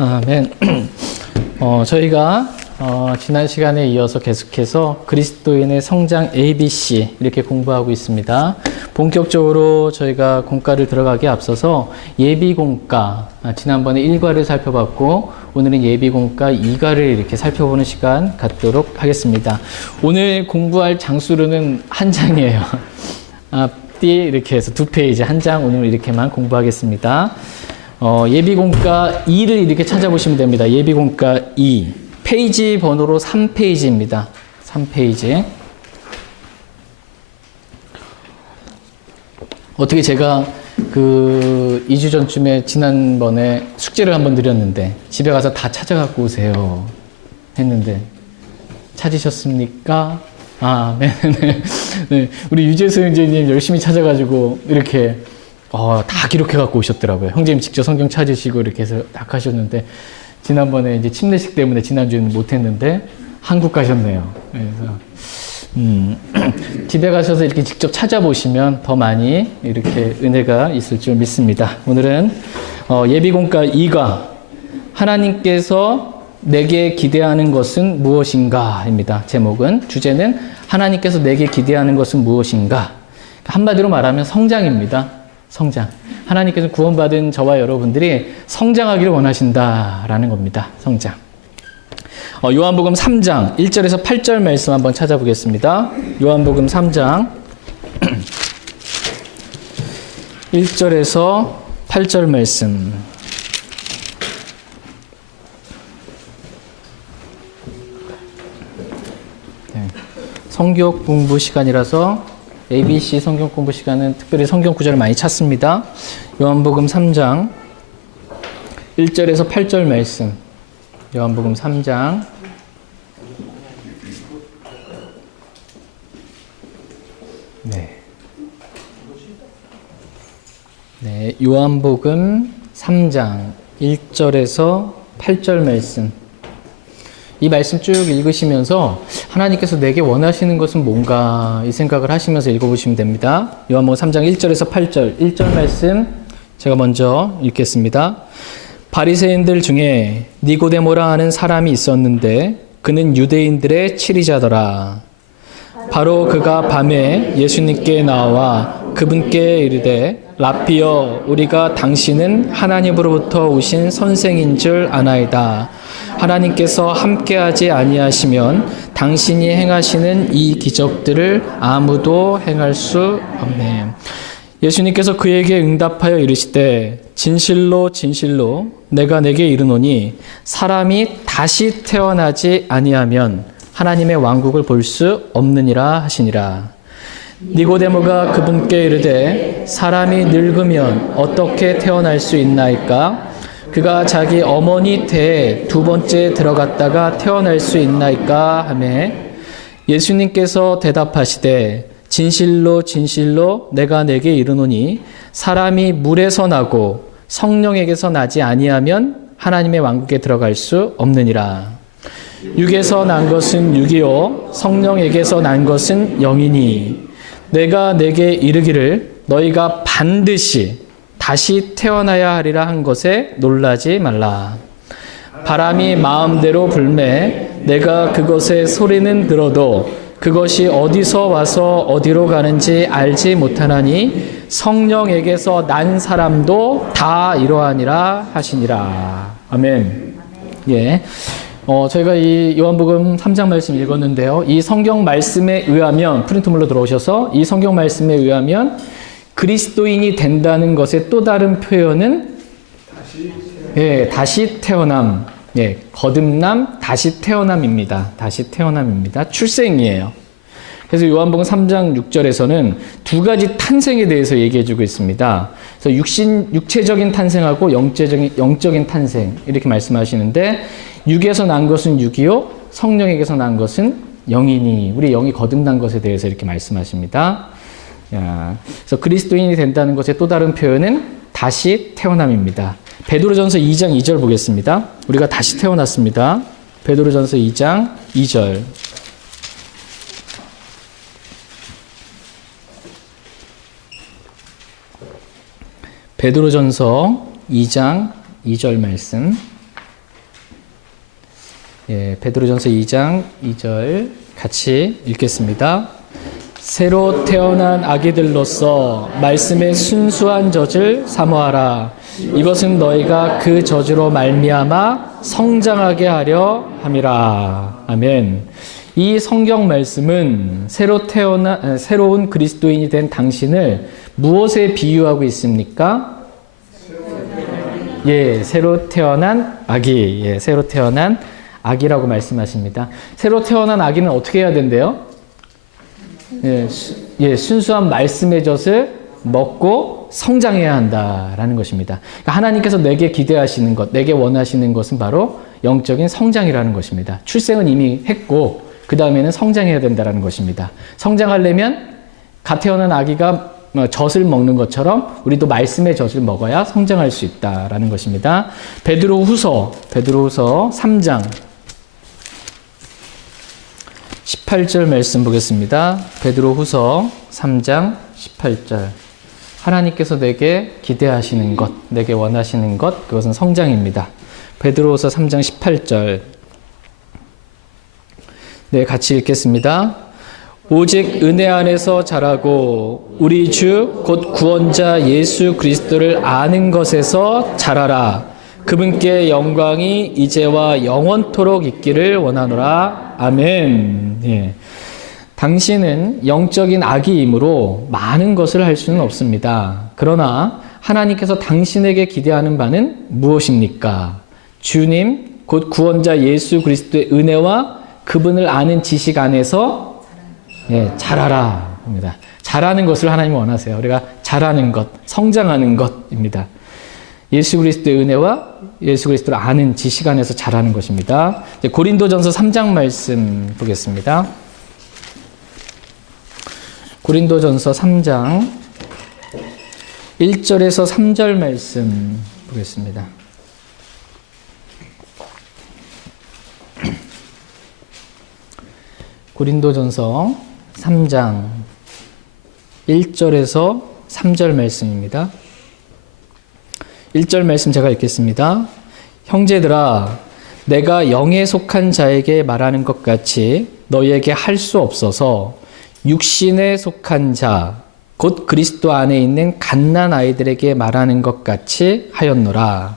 아멘. 저희가 지난 시간에 이어서 계속해서 그리스도인의 성장 ABC 이렇게 공부하고 있습니다. 본격적으로 저희가 공과를 들어가기에 앞서서 예비공과, 지난번에 1과를 살펴봤고 오늘은 예비공과 2과를 이렇게 살펴보는 시간 갖도록 하겠습니다. 오늘 공부할 장수로는 한 장이에요. 앞뒤 이렇게 해서 2페이지 한 장, 오늘 이렇게만 공부하겠습니다. 예비공과 2를 이렇게 찾아보시면 됩니다. 예비공과 2. 페이지 번호로 3페이지입니다. 3페이지. 어떻게 제가 2주 전쯤에 지난번에 숙제를 한번 드렸는데 집에 가서 다 찾아갖고 오세요 했는데 찾으셨습니까? 네네. 네. 우리 유재수 형제님 열심히 찾아가지고 이렇게 다 기록해 갖고 오셨더라고요. 형제님 직접 성경 찾으시고 이렇게 해서 딱 하셨는데 지난번에 이제 침례식 때문에 지난주에는 못했는데 한국 가셨네요. 그래서 집에 가셔서 이렇게 직접 찾아보시면 더 많이 이렇게 은혜가 있을 줄 믿습니다. 오늘은 예비공과 2과 하나님께서 내게 기대하는 것은 무엇인가입니다. 제목은, 주제는 하나님께서 내게 기대하는 것은 무엇인가. 한마디로 말하면 성장입니다. 성장. 하나님께서 구원받은 저와 여러분들이 성장하기를 원하신다라는 겁니다. 성장. 요한복음 3장 1절에서 8절 말씀 한번 찾아보겠습니다. 요한복음 3장 1절에서 8절 말씀. 네. 성경 공부 시간이라서 ABC 성경 공부 시간은 특별히 성경 구절을 많이 찾습니다. 요한복음 3장 1절에서 8절 말씀. 요한복음 3장 네, 요한복음 3장 1절에서 8절 말씀. 이 말씀 쭉 읽으시면서 하나님께서 내게 원하시는 것은 뭔가 이 생각을 하시면서 읽어보시면 됩니다. 요한복음 3장 1절에서 8절 1절 말씀 제가 먼저 읽겠습니다. 바리새인들 중에 니고데모라 하는 사람이 있었는데 그는 유대인들의 치리자더라. 바로 그가 밤에 예수님께 나와 그분께 이르되 라삐여, 우리가 당신은 하나님으로부터 오신 선생인 줄 아나이다. 하나님께서 함께하지 아니하시면 당신이 행하시는 이 기적들을 아무도 행할 수 없네. 예수님께서 그에게 응답하여 이르시되 진실로 진실로 내가 내게 이르노니 사람이 다시 태어나지 아니하면 하나님의 왕국을 볼 수 없느니라 하시니라. 니고데모가 그분께 이르되 사람이 늙으면 어떻게 태어날 수 있나이까? 그가 자기 어머니 태에 두 번째 들어갔다가 태어날 수 있나이까 하매 예수님께서 대답하시되 진실로 진실로 내가 내게 이르노니 사람이 물에서 나고 성령에게서 나지 아니하면 하나님의 왕국에 들어갈 수 없느니라. 육에서 난 것은 육이요 성령에게서 난 것은 영이니 내가 내게 이르기를 너희가 반드시 다시 태어나야 하리라 한 것에 놀라지 말라. 바람이 마음대로 불매 내가 그것의 소리는 들어도 그것이 어디서 와서 어디로 가는지 알지 못하나니 성령에게서 난 사람도 다 이러하니라 하시니라. 아멘. 예. 저희가 이 요한복음 3장 말씀 읽었는데요. 이 성경 말씀에 의하면, 프린트물로 들어오셔서 이 성경 말씀에 의하면 그리스도인이 된다는 것의 또 다른 표현은 다시 태어남. 거듭남, 다시 태어남입니다. 다시 태어남입니다. 출생이에요. 그래서 요한복음 3장 6절에서는 두 가지 탄생에 대해서 얘기해주고 있습니다. 그래서 육체적인 탄생하고 영적인 탄생 이렇게 말씀하시는데 육에서 난 것은 육이요 성령에게서 난 것은 영이니 우리 영이 거듭난 것에 대해서 이렇게 말씀하십니다. 그래서 그리스도인이 된다는 것의 또 다른 표현은 다시 태어남입니다. 베드로전서 2장 2절 보겠습니다. 우리가 다시 태어났습니다. 베드로전서 2장 2절. 베드로전서 2장 2절 말씀. 예, 베드로전서 2장 2절 같이 읽겠습니다. 새로 태어난 아기들로서 말씀의 순수한 젖을 사모하라. 이것은 너희가 그 젖으로 말미암아 성장하게 하려 함이라. 아멘. 이 성경 말씀은 새로운 그리스도인이 된 당신을 무엇에 비유하고 있습니까? 예, 새로 태어난 아기. 예, 새로 태어난 아기라고 말씀하십니다. 새로 태어난 아기는 어떻게 해야 된대요? 예, 순수한 말씀의 젖을 먹고 성장해야 한다라는 것입니다. 그러니까 하나님께서 내게 기대하시는 것, 내게 원하시는 것은 바로 영적인 성장이라는 것입니다. 출생은 이미 했고 그 다음에는 성장해야 된다는 것입니다. 성장하려면 갓 태어난 아기가 젖을 먹는 것처럼 우리도 말씀의 젖을 먹어야 성장할 수 있다라는 것입니다. 베드로후서 3장 18절 말씀 보겠습니다. 베드로후서 3장 18절. 하나님께서 내게 기대하시는 것, 내게 원하시는 것, 그것은 성장입니다. 베드로후서 3장 18절. 네, 같이 읽겠습니다. 오직 은혜 안에서 자라고 우리 주 곧 구원자 예수 그리스도를 아는 것에서 자라라. 그분께 영광이 이제와 영원토록 있기를 원하노라. 아멘. 예. 당신은 영적인 아기이므로 많은 것을 할 수는 없습니다. 그러나 하나님께서 당신에게 기대하는 바는 무엇입니까? 주님, 곧 구원자 예수 그리스도의 은혜와 그분을 아는 지식 안에서 자라라 합니다. 자라는 것을 하나님은 원하세요. 우리가 자라는 것, 성장하는 것입니다. 예수 그리스도의 은혜와 예수 그리스도를 아는 지식 안에서 자라는 것입니다. 이제 고린도전서 3장 말씀 보겠습니다. 고린도전서 3장 1절에서 3절 말씀 보겠습니다. 고린도전서 3장 1절에서 3절 말씀입니다. 1절 말씀 제가 읽겠습니다. 형제들아, 내가 영에 속한 자에게 말하는 것 같이 너희에게 할 수 없어서 육신에 속한 자, 곧 그리스도 안에 있는 갓난 아이들에게 말하는 것 같이 하였노라.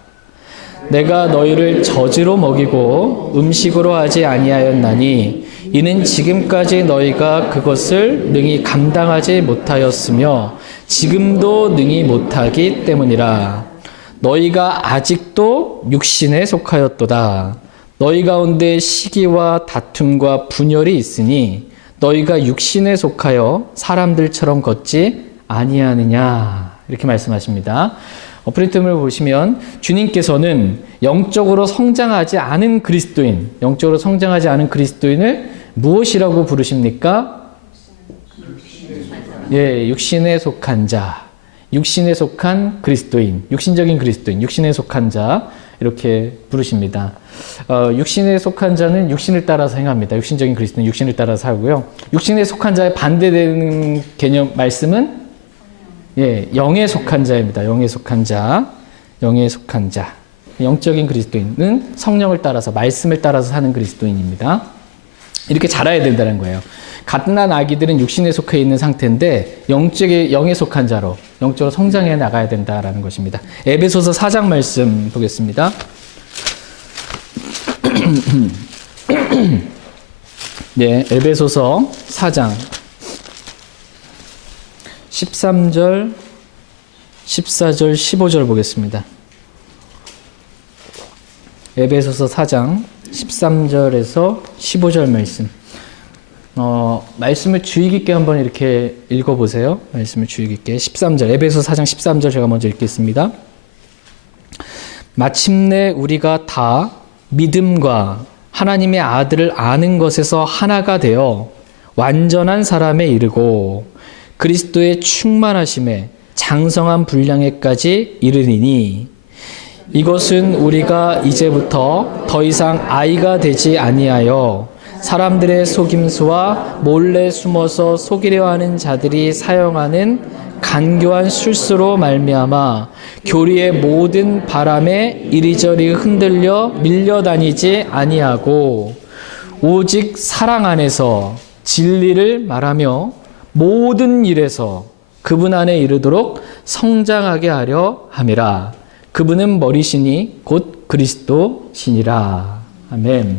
내가 너희를 젖으로 먹이고 음식으로 하지 아니하였나니 이는 지금까지 너희가 그것을 능히 감당하지 못하였으며 지금도 능히 못하기 때문이라. 너희가 아직도 육신에 속하였도다. 너희 가운데 시기와 다툼과 분열이 있으니 너희가 육신에 속하여 사람들처럼 걷지 아니하느냐. 이렇게 말씀하십니다. 프린트를 보시면 주님께서는 영적으로 성장하지 않은 그리스도인을 무엇이라고 부르십니까? 예, 육신에 속한 자, 육신에 속한 그리스도인, 육신적인 그리스도인, 육신에 속한 자 이렇게 부르십니다. 육신에 속한 자는 육신을 따라서 행합니다. 육신적인 그리스도는 육신을 따라서 하고요. 육신에 속한 자에 반대되는 개념 말씀은 영에 속한 자입니다. 영에 속한 자. 영적인 그리스도인은 성령을 따라서, 말씀을 따라서 사는 그리스도인입니다. 이렇게 자라야 된다는 거예요. 갓난 아기들은 육신에 속해 있는 상태인데 영에 속한 자로 영적으로 성장해 나가야 된다라는 것입니다. 에베소서 4장 말씀 보겠습니다. 네, 에베소서 4장 13절, 14절, 15절 보겠습니다. 에베소서 4장 13절에서 15절 말씀. 말씀을 주의 깊게 한번 이렇게 읽어보세요. 말씀을 주의 깊게. 13절, 에베소 4장 13절 제가 먼저 읽겠습니다. 마침내 우리가 다 믿음과 하나님의 아들을 아는 것에서 하나가 되어 완전한 사람에 이르고 그리스도의 충만하심에 장성한 분량에까지 이르리니 이것은 우리가 이제부터 더 이상 아이가 되지 아니하여 사람들의 속임수와 몰래 숨어서 속이려 하는 자들이 사용하는 간교한 술수로 말미암아 교리의 모든 바람에 이리저리 흔들려 밀려다니지 아니하고 오직 사랑 안에서 진리를 말하며 모든 일에서 그분 안에 이르도록 성장하게 하려 함이라. 그분은 머리시니 곧 그리스도시니라. 아멘.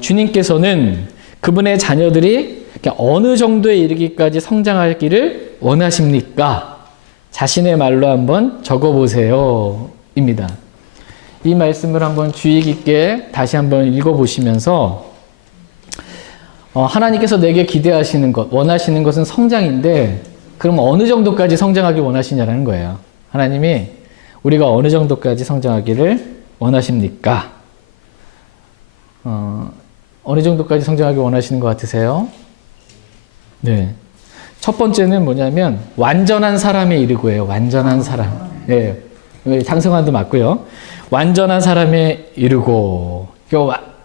주님께서는 그분의 자녀들이 어느 정도에 이르기까지 성장하기를 원하십니까? 자신의 말로 한번 적어보세요. 입니다. 이 말씀을 한번 주의 깊게 다시 한번 읽어보시면서 하나님께서 내게 기대하시는 것, 원하시는 것은 성장인데 그럼 어느 정도까지 성장하기 원하시냐는 거예요. 하나님이 우리가 어느 정도까지 성장하기를 원하십니까? 어느 정도까지 성장하기 원하시는 것 같으세요? 네. 첫 번째는 뭐냐면 완전한 사람에 이르고예요. 완전한 사람. 예. 장성환도 맞고요. 완전한 사람에 이르고.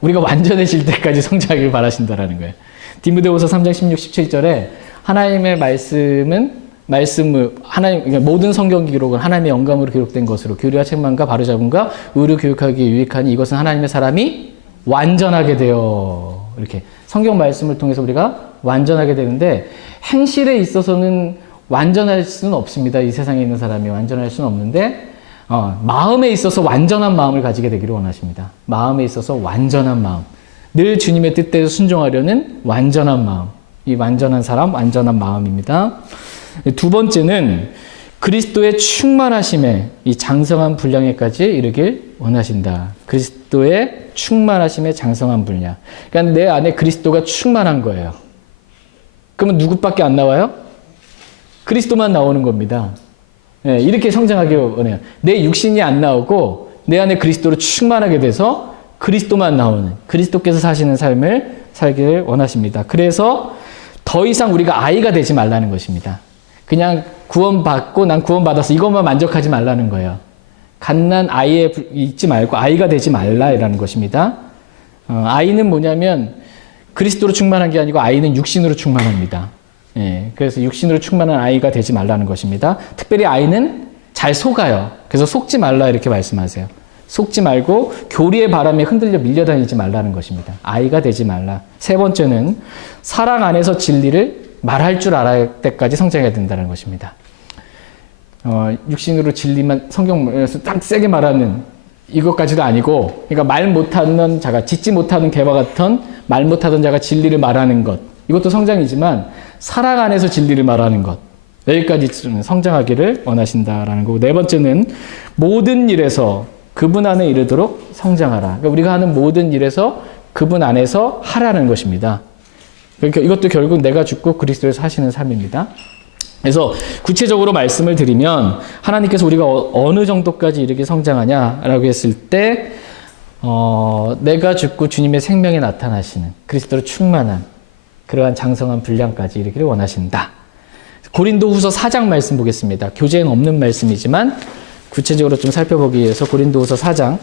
우리가 완전해질 때까지 성장하길 바라신다라는 거예요. 디모데후서 3장 16, 17절에 하나님의 말씀을 하나님 모든 성경 기록은 하나님의 영감으로 기록된 것으로 교리와 책망과 바로잡음과 의로 교육하기에 유익하니 이것은 하나님의 사람이 완전하게 되어 이렇게 성경 말씀을 통해서 우리가 완전하게 되는데 행실에 있어서는 완전할 수는 없습니다. 이 세상에 있는 사람이 완전할 수는 없는데 마음에 있어서 완전한 마음을 가지게 되기를 원하십니다. 마음에 있어서 완전한 마음. 늘 주님의 뜻대로 순종하려는 완전한 마음. 이 완전한 사람, 완전한 마음입니다. 두 번째는 그리스도의 충만하심에 이 장성한 분량에까지 이르길 원하신다. 그리스도의 충만하심에 장성한 분량. 그러니까 내 안에 그리스도가 충만한 거예요. 그러면 누구밖에 안 나와요? 그리스도만 나오는 겁니다. 네, 이렇게 성장하길 원해요. 내 육신이 안 나오고 내 안에 그리스도로 충만하게 돼서 그리스도만 나오는 그리스도께서 사시는 삶을 살기를 원하십니다. 그래서 더 이상 우리가 아이가 되지 말라는 것입니다. 그냥 구원받고 난 구원받아서 이것만 만족하지 말라는 거예요. 갓난 아이에 있지 말고 아이가 되지 말라라는 것입니다. 아이는 뭐냐면 그리스도로 충만한 게 아니고 아이는 육신으로 충만합니다. 예, 그래서 육신으로 충만한 아이가 되지 말라는 것입니다. 특별히 아이는 잘 속아요. 그래서 속지 말라 이렇게 말씀하세요. 속지 말고 교리의 바람에 흔들려 밀려다니지 말라는 것입니다. 아이가 되지 말라. 세 번째는 사랑 안에서 진리를 말할 줄 알을 때까지 성장해야 된다는 것입니다. 육신으로 진리만 성경에서 딱 세게 말하는 이것까지도 아니고, 그러니까 말 못하는 자가, 짓지 못하는 개와 같은 말 못하던 자가 진리를 말하는 것, 이것도 성장이지만 사랑 안에서 진리를 말하는 것, 여기까지 성장하기를 원하신다라는 거고, 네 번째는 모든 일에서 그분 안에 이르도록 성장하라. 그러니까 우리가 하는 모든 일에서 그분 안에서 하라는 것입니다. 그러니까 이것도 결국 내가 죽고 그리스도에서 하시는 삶입니다. 그래서 구체적으로 말씀을 드리면 하나님께서 우리가 어느 정도까지 이렇게 성장하냐라고 했을 때 내가 죽고 주님의 생명에 나타나시는 그리스도로 충만한 그러한 장성한 분량까지 이르기를 원하신다. 고린도후서 4장 말씀 보겠습니다. 교재에는 없는 말씀이지만 구체적으로 좀 살펴보기 위해서 고린도후서 4장.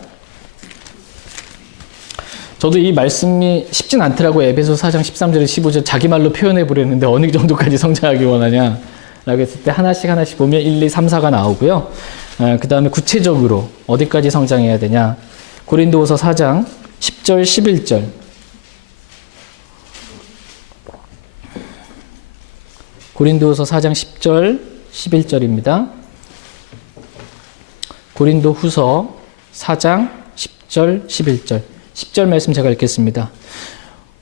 저도 이 말씀이 쉽진 않더라고요. 에베소 4장 13절에 15절 자기 말로 표현해 보려는데 어느 정도까지 성장하기 원하냐 라고 했을 때 하나씩 보면 1, 2, 3, 4가 나오고요. 그 다음에 구체적으로 어디까지 성장해야 되냐. 고린도후서 4장 10절 11절. 고린도후서 4장 10절 11절입니다. 고린도후서 4장 10절 11절. 10절 말씀 제가 읽겠습니다.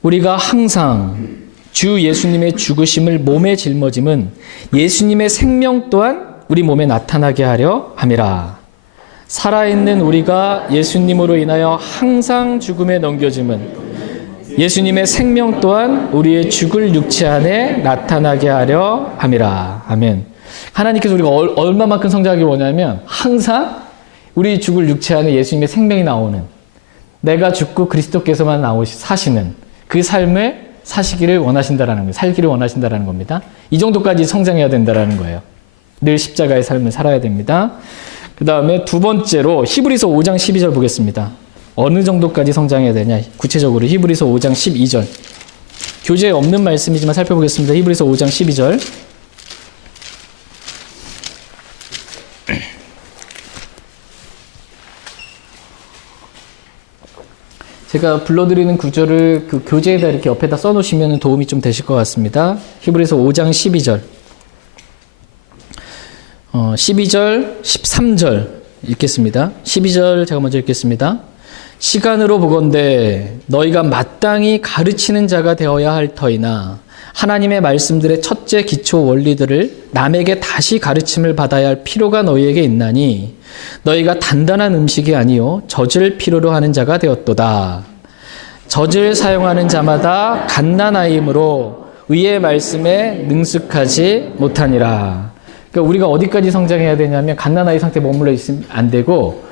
우리가 항상 주 예수님의 죽으심을 몸에 짊어짐은 예수님의 생명 또한 우리 몸에 나타나게 하려 함이라. 살아있는 우리가 예수님으로 인하여 항상 죽음에 넘겨짐은 예수님의 생명 또한 우리의 죽을 육체 안에 나타나게 하려 함이라. 아멘. 하나님께서 우리가 얼마만큼 성장하기 원하면 항상 우리 죽을 육체 안에 예수님의 생명이 나오는, 내가 죽고 그리스도께서만 사시는 그 삶을 사시기를 원하신다라는 거예요. 살기를 원하신다라는 겁니다. 이 정도까지 성장해야 된다라는 거예요. 늘 십자가의 삶을 살아야 됩니다. 그 다음에 두 번째로 히브리서 5장 12절 보겠습니다. 어느 정도까지 성장해야 되냐. 구체적으로 히브리서 5장 12절. 교재에 없는 말씀이지만 살펴보겠습니다. 히브리서 5장 12절. 제가 불러드리는 구절을 그 교재에다 이렇게 옆에다 써놓으시면 도움이 좀 되실 것 같습니다. 히브리서 5장 12절. 12절, 13절 읽겠습니다. 12절 제가 먼저 읽겠습니다. 시간으로 보건대 너희가 마땅히 가르치는 자가 되어야 할 터이나 하나님의 말씀들의 첫째 기초 원리들을 남에게 다시 가르침을 받아야 할 필요가 너희에게 있나니 너희가 단단한 음식이 아니요 젖을 필요로 하는 자가 되었도다. 젖을 사용하는 자마다 갓난아이므로 의의 말씀에 능숙하지 못하니라. 그러니까 우리가 어디까지 성장해야 되냐면 갓난아이 상태에 머물러 있으면 안 되고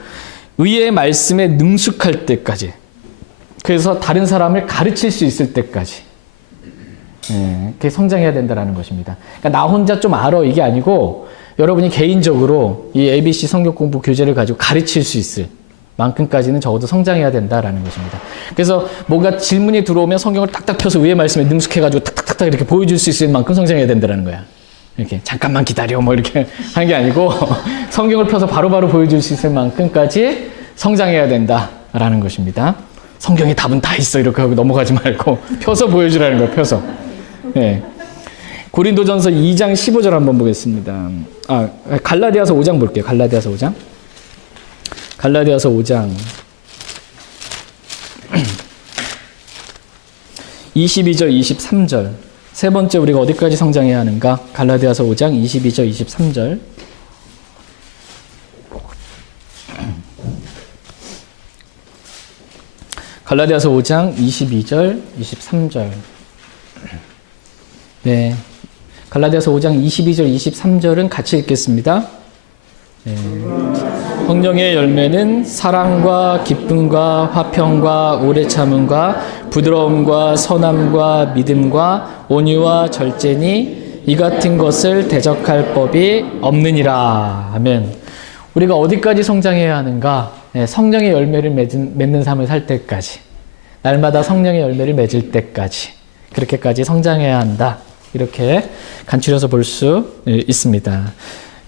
의의 말씀에 능숙할 때까지, 그래서 다른 사람을 가르칠 수 있을 때까지 그게 성장해야 된다는 것입니다. 그러니까 나 혼자 좀 알아 이게 아니고 여러분이 개인적으로 이 ABC 성경 공부 교재를 가지고 가르칠 수 있을 만큼까지는 적어도 성장해야 된다라는 것입니다. 그래서 뭔가 질문이 들어오면 성경을 딱딱 펴서 의의 말씀에 능숙해가지고 탁탁탁탁 이렇게 보여줄 수 있을 만큼 성장해야 된다는 거야. 이렇게 잠깐만 기다려 뭐 이렇게 하는 게 아니고 성경을 펴서 바로바로 보여줄 수 있을 만큼까지 성장해야 된다라는 것입니다. 성경에 답은 다 있어 이렇게 하고 넘어가지 말고 펴서 보여주라는 거예요. 펴서. 네. 고린도전서 2장 15절 한번 보겠습니다. 갈라디아서 5장 볼게요. 갈라디아서 5장. 갈라디아서 5장 22절 23절. 세 번째 우리가 어디까지 성장해야 하는가? 갈라디아서 5장 22절 23절. 갈라디아서 5장 22절 23절. 네. 갈라디아서 5장 22절 23절은 같이 읽겠습니다. 네. 성령의 열매는 사랑과 기쁨과 화평과 오래 참음과 부드러움과 선함과 믿음과 온유와 절제니 이 같은 것을 대적할 법이 없느니라. 아멘. 우리가 어디까지 성장해야 하는가? 네, 성령의 열매를 맺는 삶을 살 때까지, 날마다 성령의 열매를 맺을 때까지, 그렇게까지 성장해야 한다. 이렇게 간추려서 볼 수 있습니다.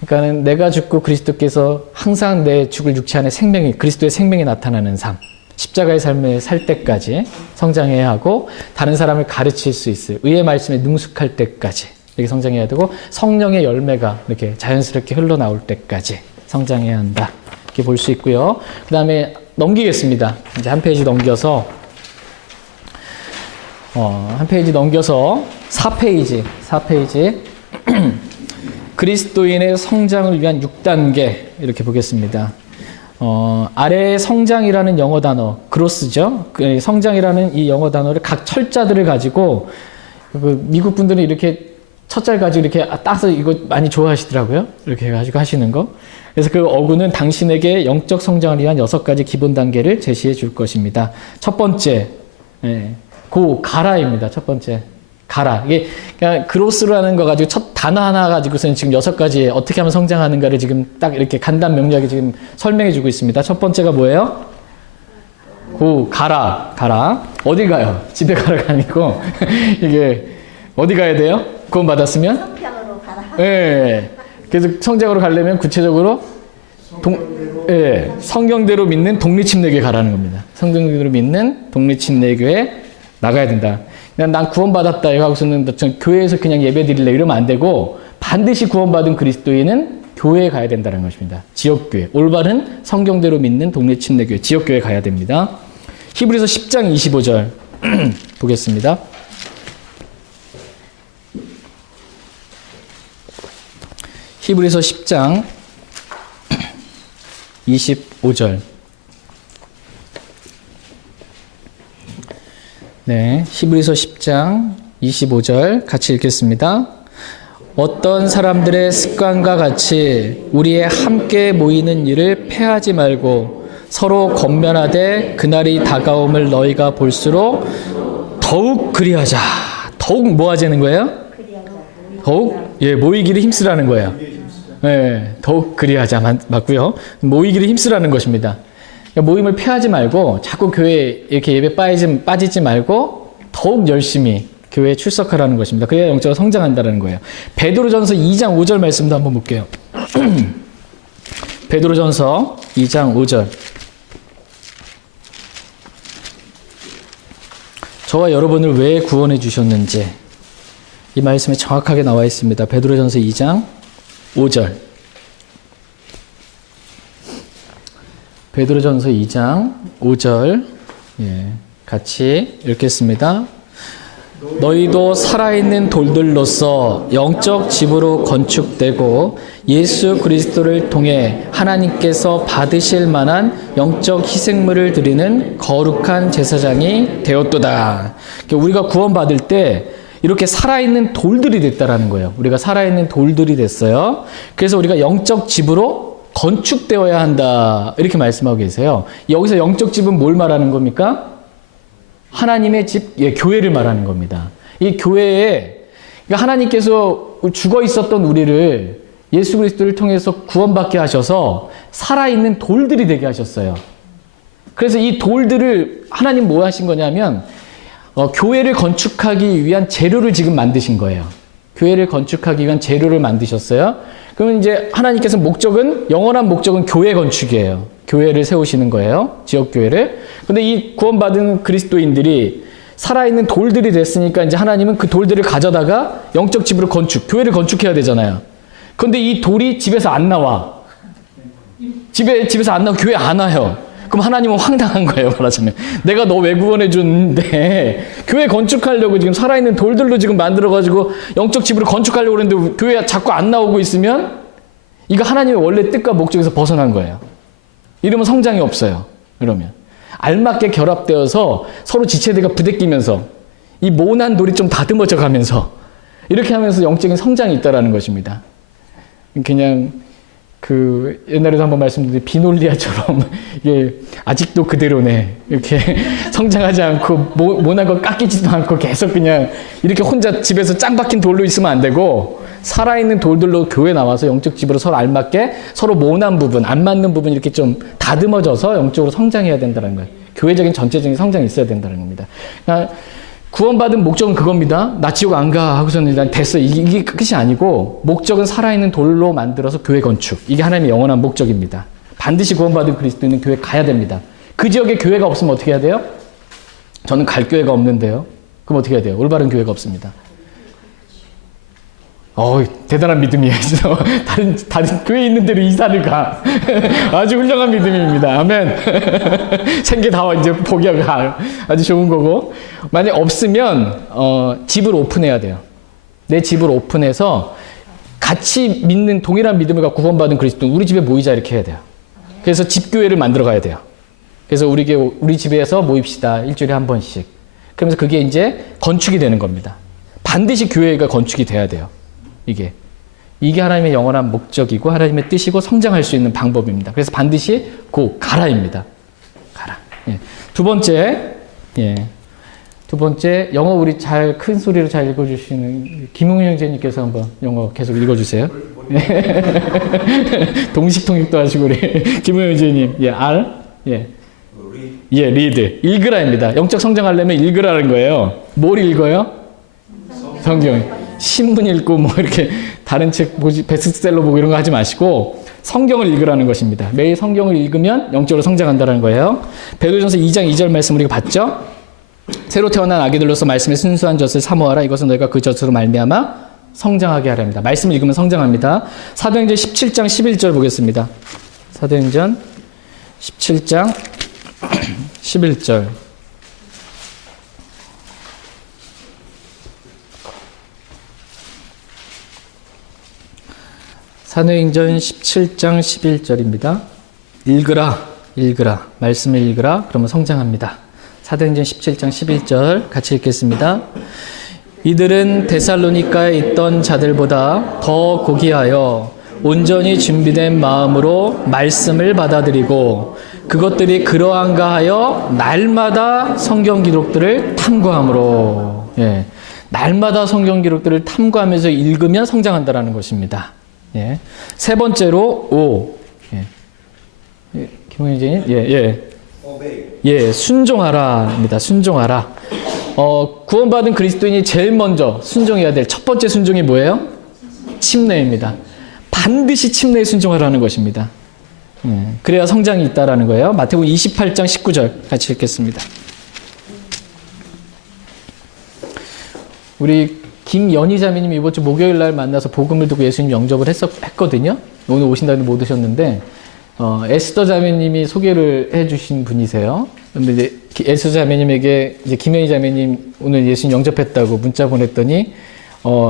그러니까는 내가 죽고 그리스도께서 항상 내 죽을 육체 안에 생명이, 그리스도의 생명이 나타나는 삶, 십자가의 삶을 살 때까지 성장해야 하고, 다른 사람을 가르칠 수 있을 의의 말씀에 능숙할 때까지 이렇게 성장해야 되고, 성령의 열매가 이렇게 자연스럽게 흘러나올 때까지 성장해야 한다. 이렇게 볼 수 있고요. 그 다음에 넘기겠습니다. 이제 한 페이지 넘겨서 4페이지 그리스도인의 성장을 위한 6단계 이렇게 보겠습니다. 아래에 성장이라는 영어 단어, 그로스죠. 그 성장이라는 이 영어 단어를 각 철자들을 가지고, 그 미국 분들은 이렇게 첫자를 가지고 이렇게 따서 이거 많이 좋아하시더라고요. 이렇게 해가지고 하시는 거. 그래서 그 어구는 당신에게 영적 성장을 위한 6가지 기본 단계를 제시해 줄 것입니다. 첫 번째, 가라입니다. 첫 번째. 가라. 이게 그냥 그로스라는 거 가지고 첫 단어 하나 가지고서는 지금 6가지 어떻게 하면 성장하는가를 지금 딱 이렇게 간단 명료하게 지금 설명해 주고 있습니다. 첫 번째가 뭐예요? 가라. 어디 가요? 집에 가라가 아니고 이게 어디 가야 돼요? 구원 받았으면? 성평으로 가라. 예. 그래서 성장으로 가려면 구체적으로 성경대로 믿는 독립침례교회 가라는 겁니다. 성경대로 믿는 독립침례교회 나가야 된다. 그냥 난 구원받았다 이거 하고서는 교회에서 그냥 예배 드릴래 이러면 안 되고, 반드시 구원받은 그리스도인은 교회에 가야 된다는 것입니다. 지역교회, 올바른 성경대로 믿는 독립침례교회, 지역교회 가야 됩니다. 히브리서 10장 25절 보겠습니다. 히브리서 10장 25절. 네, 히브리서 10장 25절 같이 읽겠습니다. 어떤 사람들의 습관과 같이 우리의 함께 모이는 일을 패하지 말고 서로 권면하되 그날이 다가옴을 너희가 볼수록 더욱 그리하자. 더욱 뭐 하자는 거예요? 더욱 모이기를 힘쓰라는 거예요. 더욱 그리하자 맞고요. 모이기를 힘쓰라는 것입니다. 모임을 피하지 말고 자꾸 교회에 이렇게 예배 빠지지 말고 더욱 열심히 교회에 출석하라는 것입니다. 그래야 영적으로 성장한다는 거예요. 베드로전서 2장 5절 말씀도 한번 볼게요. 베드로전서 2장 5절. 저와 여러분을 왜 구원해 주셨는지 이 말씀에 정확하게 나와 있습니다. 베드로전서 2장 5절. 베드로전서 2장 5절. 같이 읽겠습니다. 너희도 살아있는 돌들로서 영적 집으로 건축되고 예수 그리스도를 통해 하나님께서 받으실 만한 영적 희생물을 드리는 거룩한 제사장이 되었도다. 우리가 구원받을 때 이렇게 살아있는 돌들이 됐다라는 거예요. 우리가 살아있는 돌들이 됐어요. 그래서 우리가 영적 집으로 건축되어야 한다. 이렇게 말씀하고 계세요. 여기서 영적 집은 뭘 말하는 겁니까? 하나님의 집, 교회를 말하는 겁니다. 이 교회에 그러니까 하나님께서 죽어 있었던 우리를 예수 그리스도를 통해서 구원받게 하셔서 살아있는 돌들이 되게 하셨어요. 그래서 이 돌들을 하나님 뭐 하신 거냐면 교회를 건축하기 위한 재료를 지금 만드신 거예요. 교회를 건축하기 위한 재료를 만드셨어요. 그러면 이제 하나님께서 영원한 목적은 교회 건축이에요. 교회를 세우시는 거예요. 지역교회를. 근데 이 구원받은 그리스도인들이 살아있는 돌들이 됐으니까 이제 하나님은 그 돌들을 가져다가 영적 집으로 교회를 건축해야 되잖아요. 근데 이 돌이 집에서 안 나와. 집에서 안 나와. 교회 안 와요. 그럼 하나님은 황당한 거예요, 말하자면. 내가 너 왜 구원해 줬는데 교회 건축하려고 지금 살아있는 돌들로 지금 만들어가지고 영적 집으로 건축하려고 그랬는데 교회가 자꾸 안 나오고 있으면 이거 하나님의 원래 뜻과 목적에서 벗어난 거예요. 이러면 성장이 없어요. 그러면 알맞게 결합되어서 서로 지체대가 부대끼면서 이 모난 돌이 좀 다듬어져 가면서 이렇게 하면서 영적인 성장이 있다라는 것입니다. 그냥 옛날에도 한번 말씀드린 비놀리아처럼 이게 아직도 그대로네. 이렇게 성장하지 않고 모난 거 깎이지도 않고 계속 그냥 이렇게 혼자 집에서 짱 박힌 돌로 있으면 안 되고 살아있는 돌들로 교회 나와서 영적 집으로 서로 알맞게 서로 모난 부분, 안 맞는 부분 이렇게 좀 다듬어져서 영적으로 성장해야 된다는 거예요. 교회적인 전체적인 성장이 있어야 된다는 겁니다. 그러니까 구원받은 목적은 그겁니다. 나 지옥 안 가 하고서는 난 됐어. 이게 끝이 아니고 목적은 살아있는 돌로 만들어서 교회 건축. 이게 하나님의 영원한 목적입니다. 반드시 구원받은 그리스도인은 교회 가야 됩니다. 그 지역에 교회가 없으면 어떻게 해야 돼요? 저는 갈 교회가 없는데요. 그럼 어떻게 해야 돼요? 올바른 교회가 없습니다. 대단한 믿음이에요. 다른 교회에 있는 데로 이사를 가. 아주 훌륭한 믿음입니다. 아멘. 생계 다 이제 포기하고 가. 아주 좋은 거고. 만약 없으면, 집을 오픈해야 돼요. 내 집을 오픈해서 같이 믿는 동일한 믿음을 갖고 구원받은 그리스도 우리 집에 모이자 이렇게 해야 돼요. 그래서 집교회를 만들어 가야 돼요. 그래서 우리 집에서 모입시다. 일주일에 한 번씩. 그러면서 그게 이제 건축이 되는 겁니다. 반드시 교회가 건축이 돼야 돼요. 이게 하나님의 영원한 목적이고 하나님의 뜻이고 성장할 수 있는 방법입니다. 그래서 반드시 가라입니다. 가라. 두 번째, 영어 우리 큰 소리로 잘 읽어주시는 김웅 형제님께서 한번 영어 계속 읽어주세요. 동식통역도 하시고 우리 김웅 형제님, read. 읽으라입니다. 영적 성장하려면 읽으라는 거예요. 뭘 읽어요? 성경. 신문 읽고 이렇게 다른 책 베스트셀러 보고 이런 거 하지 마시고 성경을 읽으라는 것입니다. 매일 성경을 읽으면 영적으로 성장한다는 거예요. 베드로전서 2장 2절 말씀 우리가 봤죠? 새로 태어난 아기들로서 말씀의 순수한 젖을 사모하라. 이것은 너희가 그 젖으로 말미암아 성장하게 하랍니다. 말씀을 읽으면 성장합니다. 사도행전 17장 11절 보겠습니다. 사도행전 17장 11절. 사도행전 17장 11절입니다. 읽으라. 말씀을 읽으라. 그러면 성장합니다. 사도행전 17장 11절 같이 읽겠습니다. 이들은 데살로니가에 있던 자들보다 더 고귀하여 온전히 준비된 마음으로 말씀을 받아들이고 그것들이 그러한가 하여 날마다 성경 기록들을 탐구함으로. 날마다 성경 기록들을 탐구하면서 읽으면 성장한다라는 것입니다. 세 번째로 김홍희님, 순종하라입니다. 순종하라. 구원받은 그리스도인이 제일 먼저 순종해야 될 첫 번째 순종이 뭐예요? 침례입니다. 반드시 침례에 순종하라는 것입니다. 그래야 성장이 있다라는 거예요. 마태복음 28장 19절 같이 읽겠습니다. 우리 김연희 자매님이 이번 주 목요일 날 만나서 복음을 듣고 예수님 영접을 했거든요. 오늘 오신다는데 못 오셨는데, 에스더 자매님이 소개를 해주신 분이세요. 근데 이제 에스더 자매님에게 이제 김연희 자매님 오늘 예수님 영접했다고 문자 보냈더니,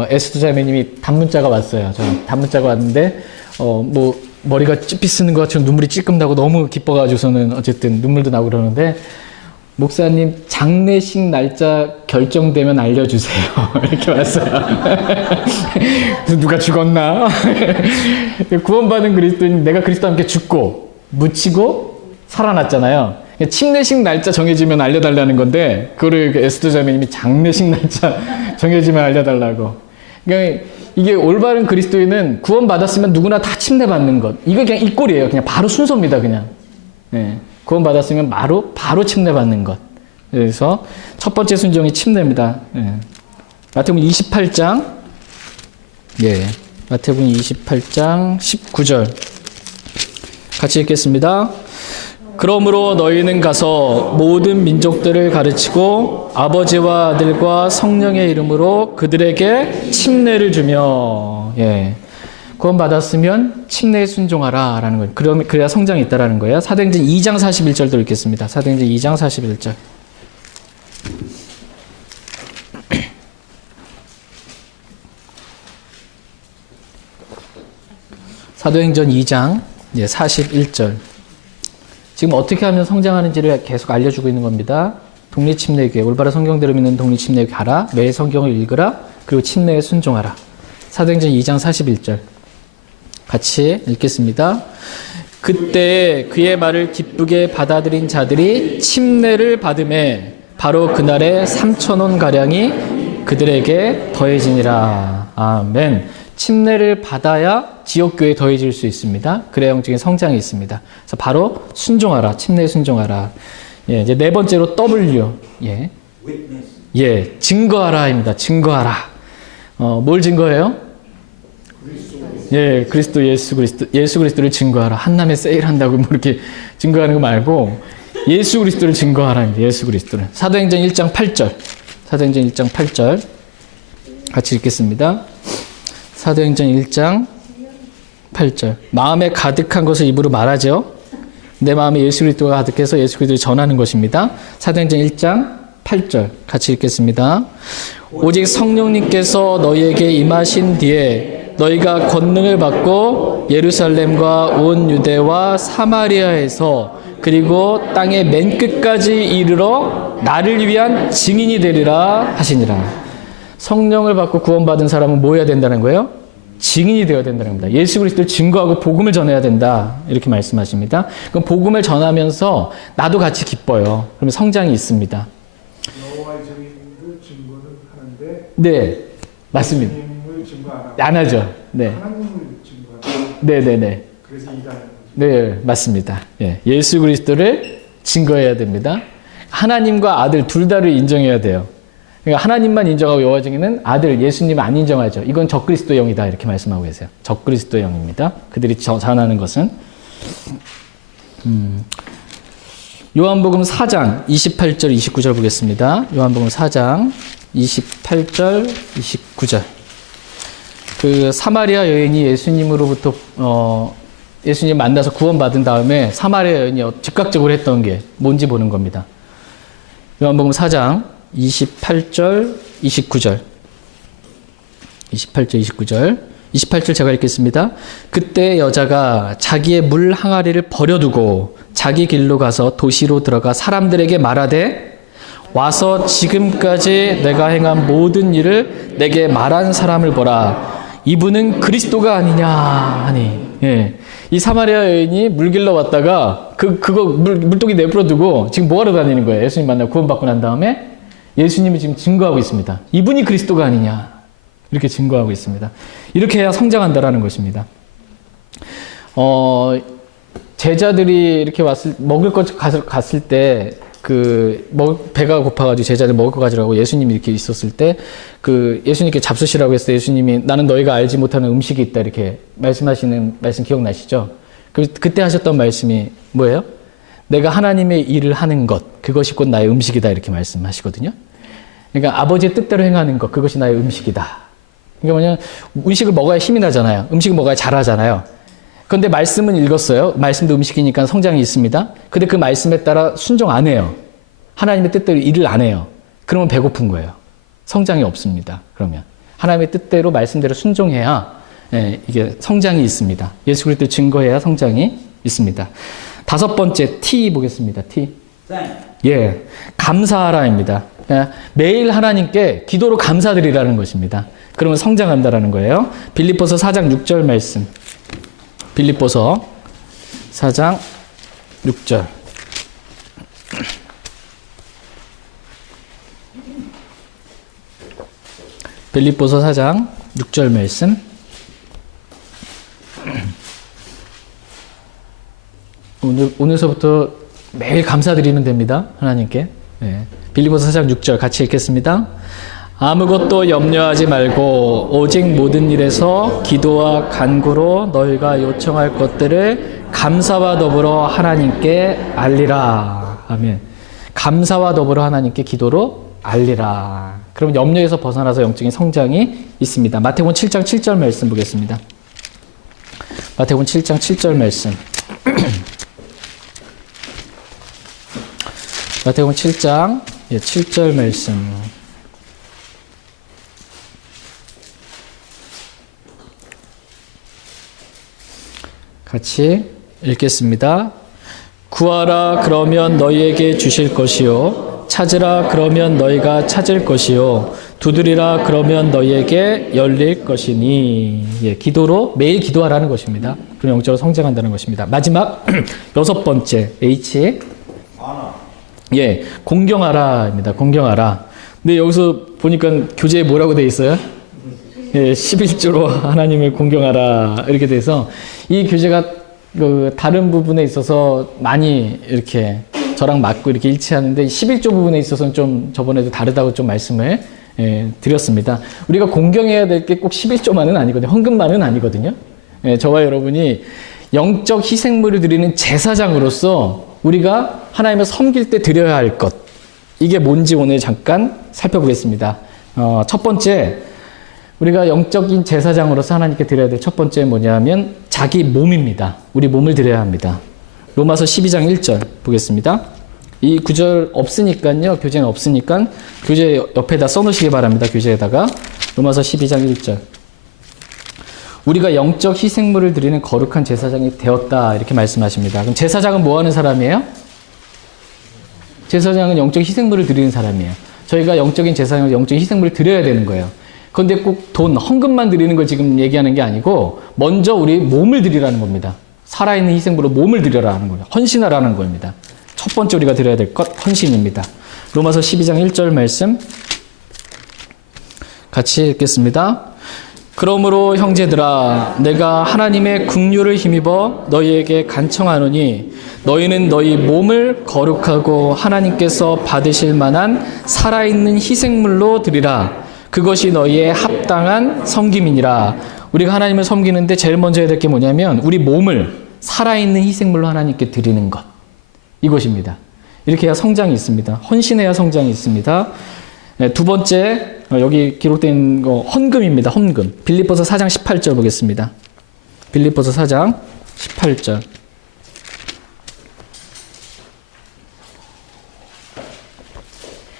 에스더 자매님이 단문자가 왔어요. 저 단문자가 왔는데, 뭐, 머리가 찌피 쓰는 것 같이 눈물이 찔끔 나고 너무 기뻐가지고서는 어쨌든 눈물도 나고 그러는데, 목사님 장례식 날짜 결정되면 알려주세요. 이렇게 왔어요. 누가 죽었나? 구원받은 그리스도인 내가 그리스도와 함께 죽고 묻히고 살아났잖아요. 침례식 날짜 정해지면 알려달라는 건데 그거를 에스더 자매님이 장례식 날짜 정해지면 알려달라고. 그러니까 이게 올바른 그리스도인은 구원받았으면 누구나 다 침례받는 것. 이거 그냥 이 꼴이에요. 그냥 바로 순서입니다. 그냥. 네. 구원받았으면 바로 침례받는 것. 그래서 첫 번째 순종이 침례입니다. 예. 마태복음 28장, 예, 마태복음 28장 19절 같이 읽겠습니다. 그러므로 너희는 가서 모든 민족들을 가르치고 아버지와 아들과 성령의 이름으로 그들에게 침례를 주며, 예. 구원받았으면 침례에 순종하라 라는 거예요. 그래야 성장이 있다라는 거예요. 사도행전 2장 41절도 읽겠습니다. 사도행전 2장 41절. 사도행전 2장 41절. 지금 어떻게 하면 성장하는지를 계속 알려주고 있는 겁니다. 독립침례교회, 올바른 성경대로 믿는 독립침례교회 가라. 매일 성경을 읽으라. 그리고 침례에 순종하라. 사도행전 2장 41절. 같이 읽겠습니다. 그때 그의 말을 기쁘게 받아들인 자들이 침례를 받음에 바로 그날에 3,000원 가량이 그들에게 더해지니라. 아멘. 침례를 받아야 지역교회에 더해질 수 있습니다. 그래야 영적인 성장이 있습니다. 그래서 바로 순종하라. 침례에 순종하라. 예, 이제 네 번째로 W. 예. 예, 증거하라입니다. 증거하라. 뭘 증거해요? 예, 예수 그리스도를 증거하라. 한남에 세일한다고 뭐 이렇게 증거하는 거 말고 예수 그리스도를 증거하라입니다. 예수 그리스도를. 사도행전 1장 8절. 사도행전 1장 8절. 같이 읽겠습니다. 사도행전 1장 8절. 마음에 가득한 것을 입으로 말하죠. 내 마음에 예수 그리스도가 가득해서 예수 그리스도를 전하는 것입니다. 사도행전 1장 8절. 같이 읽겠습니다. 오직 성령님께서 너희에게 임하신 뒤에 너희가 권능을 받고 예루살렘과 온 유대와 사마리아에서 그리고 땅의 맨 끝까지 이르러 나를 위한 증인이 되리라 하시니라. 성령을 받고 구원받은 사람은 뭐 해야 된다는 거예요? 증인이 되어야 된다는 겁니다. 예수 그리스도를 증거하고 복음을 전해야 된다. 이렇게 말씀하십니다. 그럼 복음을 전하면서 나도 같이 기뻐요. 그러면 성장이 있습니다. 여호와의 증인을 증거는 하는데 네, 맞습니다. 안 하죠. 네. 하나님을 증거하는. 네네네. 그래서 이단. 네, 맞습니다. 예, 예수 그리스도를 증거해야 됩니다. 하나님과 아들 둘 다를 인정해야 돼요. 그러니까 하나님만 인정하고 여호와 증인은 아들 예수님 안 인정하죠. 이건 적그리스도 영이다 이렇게 말씀하고 계세요. 적그리스도 영입니다. 그들이 전하는 것은 요한복음 4장 28절 29절 보겠습니다. 요한복음 4장 28절 29절. 그 사마리아 여인이 예수님으로부터 예수님 만나서 구원받은 다음에 사마리아 여인이 즉각적으로 했던 게 뭔지 보는 겁니다. 요한복음 4장 28절 29절. 28절 29절. 28절 제가 읽겠습니다. 그때 여자가 자기의 물 항아리를 버려두고 자기 길로 가서 도시로 들어가 사람들에게 말하되 와서 지금까지 내가 행한 모든 일을 내게 말한 사람을 보라. 이분은 그리스도가 아니냐 하니. 예. 이 사마리아 여인이 물 길러 왔다가 그거 물동이 내버려 두고 지금 뭐 하러 다니는 거예요? 예수님 만나고 구원받고 난 다음에 예수님이 지금 증거하고 있습니다. 이분이 그리스도가 아니냐. 이렇게 증거하고 있습니다. 이렇게 해야 성장한다라는 것입니다. 제자들이 이렇게 먹을 것 갔을 때, 배가 고파가지고 제자들 먹을 거 가지라고 예수님이 이렇게 있었을 때, 예수님께 잡수시라고 했을 때 예수님이 나는 너희가 알지 못하는 음식이 있다 이렇게 말씀하시는 말씀 기억나시죠? 그때 하셨던 말씀이 뭐예요? 내가 하나님의 일을 하는 것, 그것이 곧 나의 음식이다 이렇게 말씀하시거든요. 그러니까 아버지의 뜻대로 행하는 것, 그것이 나의 음식이다. 그러니까 뭐냐면 음식을 먹어야 힘이 나잖아요. 음식을 먹어야 잘하잖아요. 그런데 말씀은 읽었어요. 말씀도 음식이니까 성장이 있습니다. 근데 그 말씀에 따라 순종 안 해요. 하나님의 뜻대로 일을 안 해요. 그러면 배고픈 거예요. 성장이 없습니다. 그러면 하나님의 뜻대로 말씀대로 순종해야 이게 성장이 있습니다. 예수 그리스도 증거해야 성장이 있습니다. 다섯 번째 T 보겠습니다. T. 예, 감사하라입니다. 매일 하나님께 기도로 감사드리라는 것입니다. 그러면 성장한다라는 거예요. 빌립보서 4장 6절 말씀. 빌립보서 4장 6절. 빌립보서 4장 6절 말씀. 오늘서부터 매일 감사드리면 됩니다. 하나님께. 네. 빌립보서 4장 6절 같이 읽겠습니다. 아무것도 염려하지 말고 오직 모든 일에서 기도와 간구로 너희가 요청할 것들을 감사와 더불어 하나님께 알리라. 아멘. 감사와 더불어 하나님께 기도로 알리라. 그럼 염려에서 벗어나서 영적인 성장이 있습니다. 마태복음 7장 7절 말씀 보겠습니다. 마태복음 7장 7절 말씀. 마태복음 7장 7절 말씀. 같이 읽겠습니다. 구하라 그러면 너희에게 주실 것이요 찾으라 그러면 너희가 찾을 것이요 두드리라 그러면 너희에게 열릴 것이니. 예, 기도로 매일 기도하라는 것입니다. 그럼 영적으로 성장한다는 것입니다. 마지막 여섯 번째 H. 예, 공경하라입니다. 공경하라. 근데 여기서 보니까 교재에 뭐라고 돼 있어요? 예, 11조로 하나님을 공경하라 이렇게 돼서 이 교재가 그 다른 부분에 있어서 많이 이렇게 저랑 맞고 이렇게 일치하는데 11조 부분에 있어서는 좀 저번에도 다르다고 좀 말씀을 드렸습니다. 우리가 공경해야 될 게 꼭 11조만은 아니거든요. 헌금만은 아니거든요. 저와 여러분이 영적 희생물을 드리는 제사장으로서 우리가 하나님을 섬길 때 드려야 할 것, 이게 뭔지 오늘 잠깐 살펴보겠습니다. 첫 번째, 우리가 영적인 제사장으로서 하나님께 드려야 될 첫 번째 뭐냐면 자기 몸입니다. 우리 몸을 드려야 합니다. 로마서 12장 1절 보겠습니다. 이 구절 없으니까요. 교재는 없으니까 교재 옆에다 써놓으시기 바랍니다. 교재에다가 로마서 12장 1절. 우리가 영적 희생물을 드리는 거룩한 제사장이 되었다 이렇게 말씀하십니다. 그럼 제사장은 뭐 하는 사람이에요? 제사장은 영적 희생물을 드리는 사람이에요. 저희가 영적인 제사장을 영적 희생물을 드려야 되는 거예요. 그런데 꼭 돈, 헌금만 드리는 걸 지금 얘기하는 게 아니고 먼저 우리 몸을 드리라는 겁니다. 살아있는 희생물로 몸을 드려라는 거예요. 헌신하라는 겁니다. 첫 번째 우리가 드려야 될 것, 헌신입니다. 로마서 12장 1절 말씀 같이 읽겠습니다. 그러므로 형제들아 내가 하나님의 긍휼을 힘입어 너희에게 간청하노니 너희는 너희 몸을 거룩하고 하나님께서 받으실 만한 살아있는 희생물로 드리라. 그것이 너희의 합당한 섬김이니라. 우리가 하나님을 섬기는데 제일 먼저 해야 될 게 뭐냐면 우리 몸을 살아있는 희생물로 하나님께 드리는 것. 이것입니다. 이렇게 해야 성장이 있습니다. 헌신해야 성장이 있습니다. 네, 두 번째 여기 기록된 거 헌금입니다. 헌금. 빌립보서 4장 18절 보겠습니다. 빌립보서 4장 18절.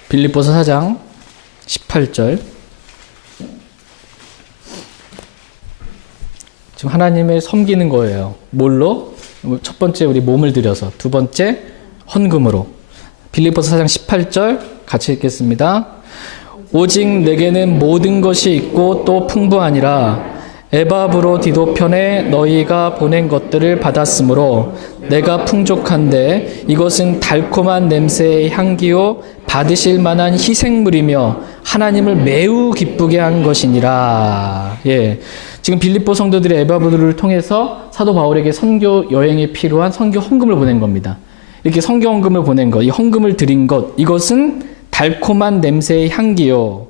빌립보서 4장 18절. 지금 하나님을 섬기는 거예요. 뭘로? 첫 번째 우리 몸을 들여서, 두 번째 헌금으로. 빌립보서 4장 18절 같이 읽겠습니다. 오직 내게는 모든 것이 있고 또 풍부하니라. 에바브로 디도편에 너희가 보낸 것들을 받았으므로 내가 풍족한데 이것은 달콤한 냄새의 향기요 받으실 만한 희생물이며 하나님을 매우 기쁘게 한 것이니라. 예. 지금 빌립보 성도들이 에바브로를 통해서 사도 바울에게 선교 여행에 필요한 선교 헌금을 보낸 겁니다. 이렇게 선교 헌금을 보낸 것, 이 헌금을 드린 것, 이것은 달콤한 냄새의 향기요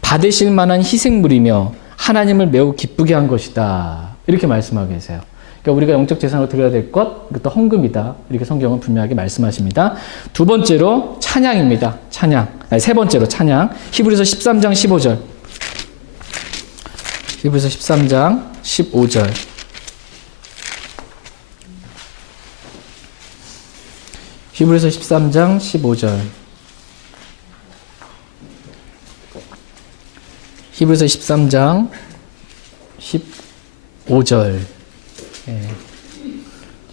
받으실 만한 희생물이며 하나님을 매우 기쁘게 한 것이다. 이렇게 말씀하고 계세요. 그러니까 우리가 영적 재산으로 드려야 될 것, 이것도 헌금이다. 이렇게 성경은 분명하게 말씀하십니다. 두 번째로 찬양입니다. 찬양. 찬양. 아니, 세 번째로 찬양. 히브리서 13장 15절. 히브리서 13장 15절. 히브리서 13장 15절. 히브리서 13장 15절. 예.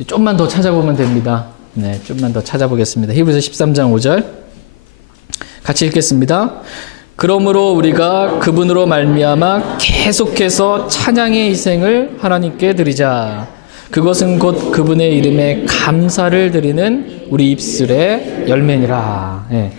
좀만 더 찾아보면 됩니다. 네, 좀만 더 찾아보겠습니다. 히브리서 13장 5절. 같이 읽겠습니다. 그러므로 우리가 그분으로 말미암아 계속해서 찬양의 희생을 하나님께 드리자. 그것은 곧 그분의 이름에 감사를 드리는 우리 입술의 열매니라. 예.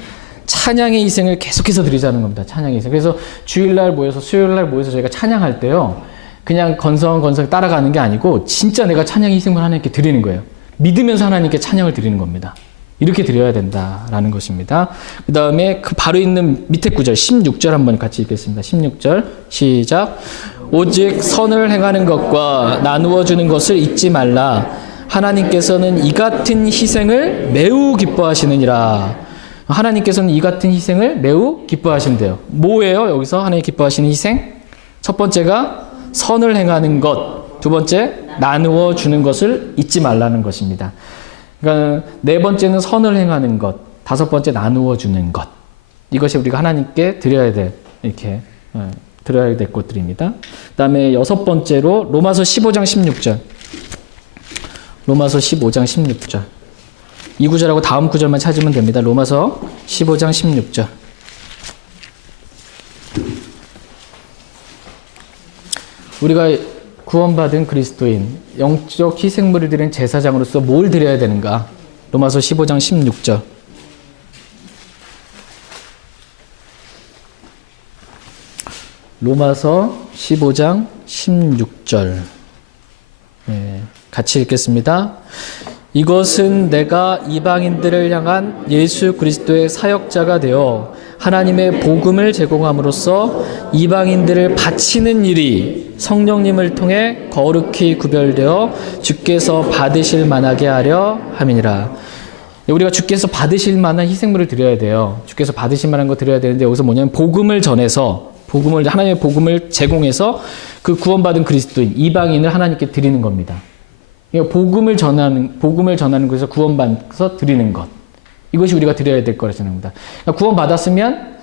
찬양의 희생을 계속해서 드리자는 겁니다. 찬양의 희생. 그래서 주일날 모여서 수요일날 모여서 저희가 찬양할 때요. 그냥 건성 따라가는 게 아니고 진짜 내가 찬양의 희생을 하나님께 드리는 거예요. 믿으면서 하나님께 찬양을 드리는 겁니다. 이렇게 드려야 된다라는 것입니다. 그 다음에 그 바로 있는 밑에 구절 16절 한번 같이 읽겠습니다. 16절 시작. 오직 선을 행하는 것과 나누어 주는 것을 잊지 말라. 하나님께서는 이 같은 희생을 매우 기뻐하시느니라. 하나님께서는 이 같은 희생을 매우 기뻐하신대요. 뭐예요? 여기서 하나님 기뻐하시는 희생? 첫 번째가 선을 행하는 것. 두 번째, 나누어 주는 것을 잊지 말라는 것입니다. 그러니까 네 번째는 선을 행하는 것. 다섯 번째, 나누어 주는 것. 이것이 우리가 하나님께 드려야 될, 이렇게, 드려야 될 것들입니다. 그 다음에 여섯 번째로 로마서 15장 16절. 로마서 15장 16절. 이 구절하고 다음 구절만 찾으면 됩니다. 로마서 15장 16절. 우리가 구원받은 그리스도인, 영적 희생물을 드리는 제사장으로서 뭘 드려야 되는가? 로마서 15장 16절. 로마서 15장 16절. 네, 같이 읽겠습니다. 이것은 내가 이방인들을 향한 예수 그리스도의 사역자가 되어 하나님의 복음을 제공함으로써 이방인들을 바치는 일이 성령님을 통해 거룩히 구별되어 주께서 받으실 만하게 하려 함이니라. 우리가 주께서 받으실 만한 희생물을 드려야 돼요. 주께서 받으실 만한 거 드려야 되는데 여기서 뭐냐면 복음을 전해서 하나님의 복음을 제공해서 그 구원받은 그리스도인 이방인을 하나님께 드리는 겁니다. 복음을 전하는 것에서 구원받아서 드리는 것. 이것이 우리가 드려야 될 거라는 겁니다. 그러니까 구원받았으면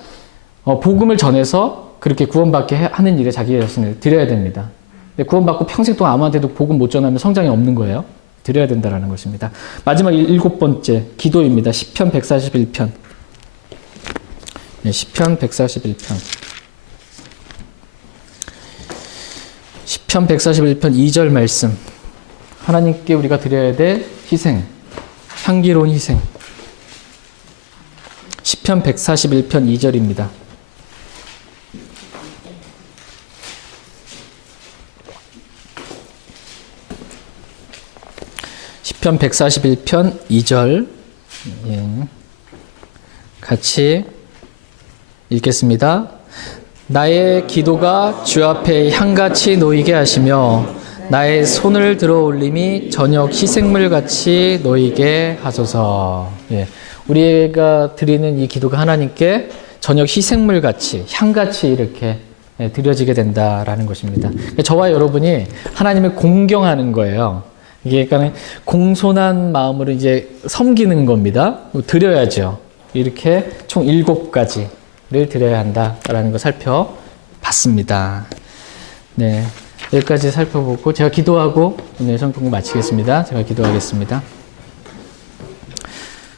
복음을 전해서 그렇게 구원받게 하는 일에 자기 자신을 드려야 됩니다. 근데 구원받고 평생 동안 아무한테도 복음 못 전하면 성장이 없는 거예요. 드려야 된다는 것입니다. 마지막 일곱 번째 기도입니다. 시편 141편. 네, 시편 141편. 시편 141편 2절 말씀. 하나님께 우리가 드려야 될 희생, 향기로운 희생. 시편 141편 2절입니다. 시편 141편 2절. 예. 같이 읽겠습니다. 나의 기도가 주 앞에 향같이 놓이게 하시며 나의 손을 들어 올림이 저녁 희생물같이 놓이게 하소서. 예. 우리가 드리는 이 기도가 하나님께 저녁 희생물같이 향같이 이렇게 드려지게 된다라는 것입니다. 저와 여러분이 하나님을 공경하는 거예요. 이게 그러니까 공손한 마음으로 이제 섬기는 겁니다. 드려야죠. 이렇게 총 7가지를 드려야 한다라는 걸 살펴봤습니다. 네. 여기까지 살펴보고 제가 기도하고 오늘 성경 마치겠습니다. 제가 기도하겠습니다.